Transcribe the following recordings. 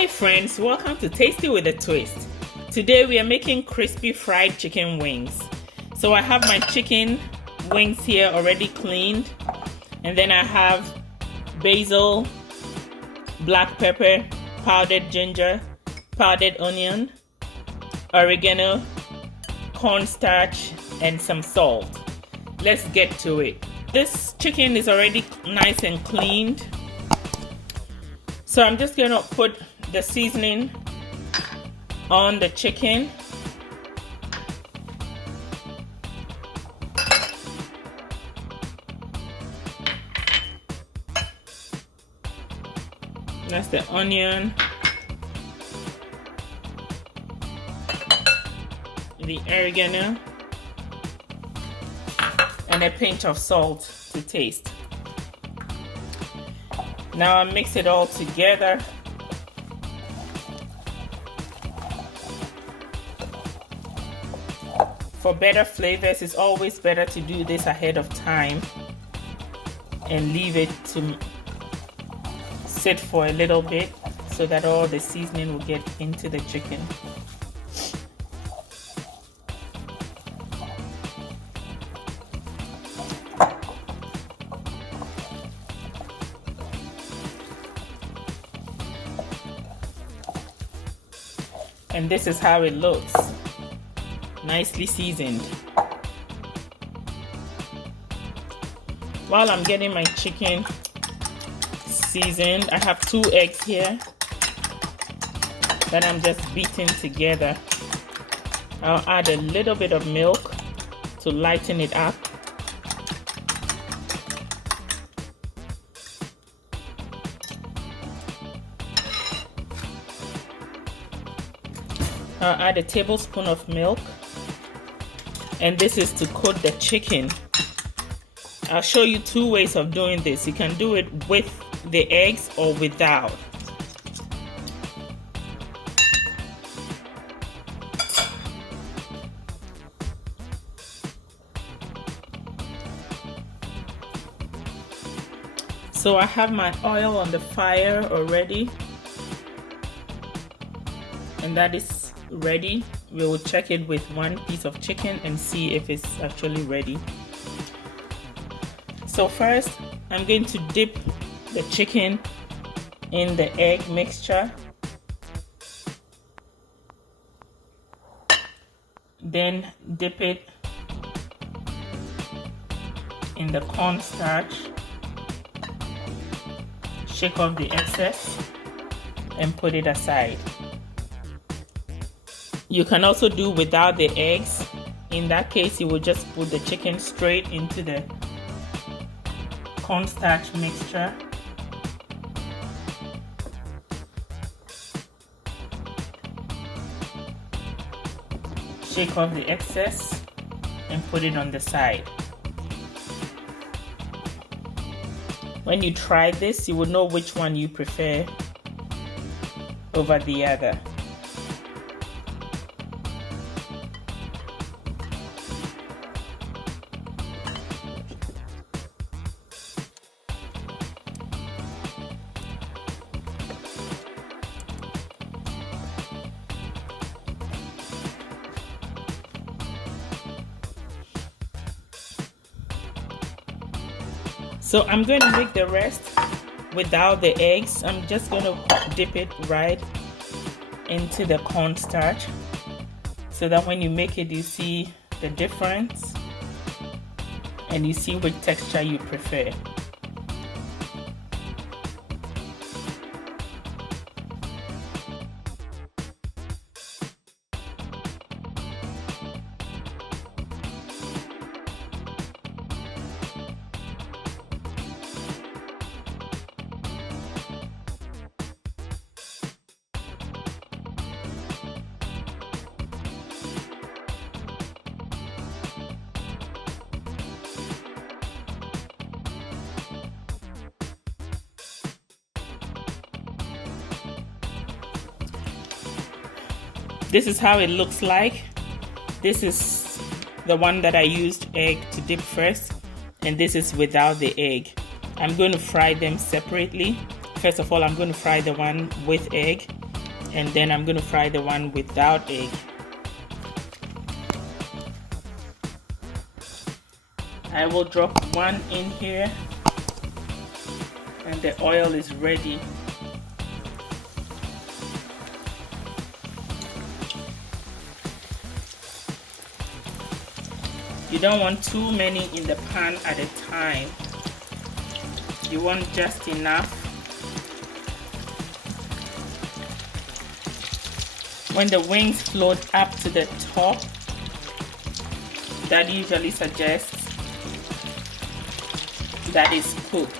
Hi friends, welcome to Tasty with a Twist. Today we are making crispy fried chicken wings. So I have my chicken wings here already cleaned, and then I have basil, black pepper, powdered ginger, powdered onion, oregano, cornstarch, and some salt. Let's get to it. This chicken is already nice and cleaned. So I'm just gonna put the seasoning on the chicken. That's the onion, the oregano, and a pinch of salt to taste. Now I mix it all together. For better flavors, it's always better to do this ahead of time and leave it to sit for a little bit so that all the seasoning will get into the chicken. And this is how it looks, nicely seasoned. While I'm getting my chicken seasoned, I have 2 eggs here that I'm just beating together. I'll add a little bit of milk to lighten it up. I'll add a tablespoon of milk, and this is to coat the chicken. I'll show you 2 ways of doing this. You can do it with the eggs or without. So I have my oil on the fire already, and that is ready. We will check it with 1 piece of chicken and see if it's actually ready. So first, I'm going to dip the chicken in the egg mixture. Then dip it in the cornstarch. Shake off the excess and put it aside. You can also do without the eggs. In that case, you will just put the chicken straight into the cornstarch mixture. Shake off the excess and put it on the side. When you try this, you will know which one you prefer over the other. So I'm going to make the rest without the eggs. I'm just going to dip it right into the cornstarch so that when you make it, you see the difference and you see which texture you prefer. This is how it looks like. This is the one that I used egg to dip first, and this is without the egg. I'm going to fry them separately. First of all, I'm going to fry the one with egg, And then I'm going to fry the one without egg. I will drop one in here, and the oil is ready. You don't want too many in the pan at a time. You want just enough. When the wings float up to the top, that usually suggests that it's cooked.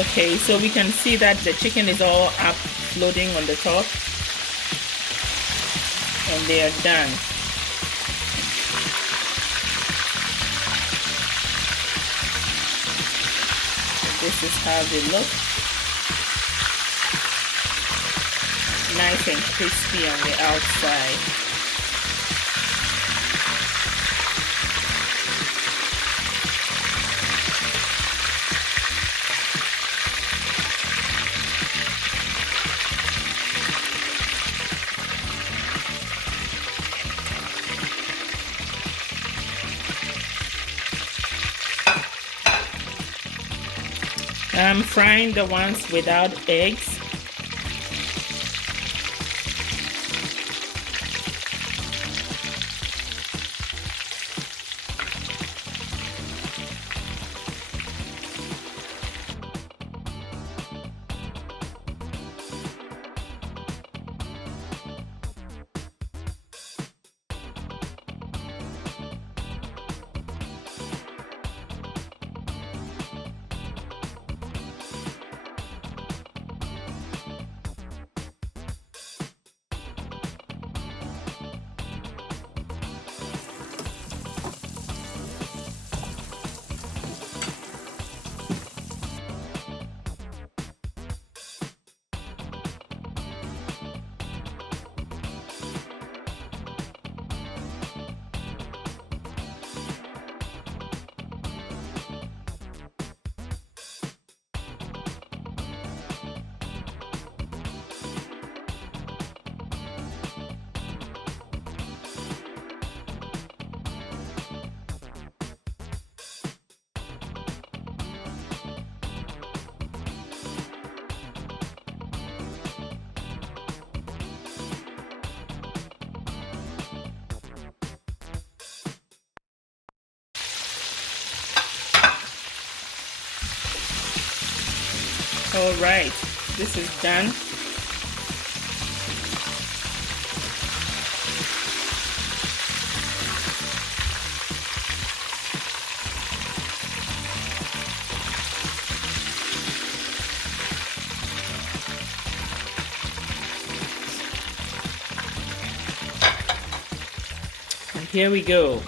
Okay, so we can see that the chicken is all up, floating on the top, and they are done. This is how they look. Nice and crispy on the outside. I'm frying the ones without eggs. All right, this is done. And here we go.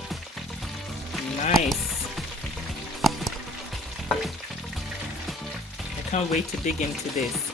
Nice. Can't wait to dig into this.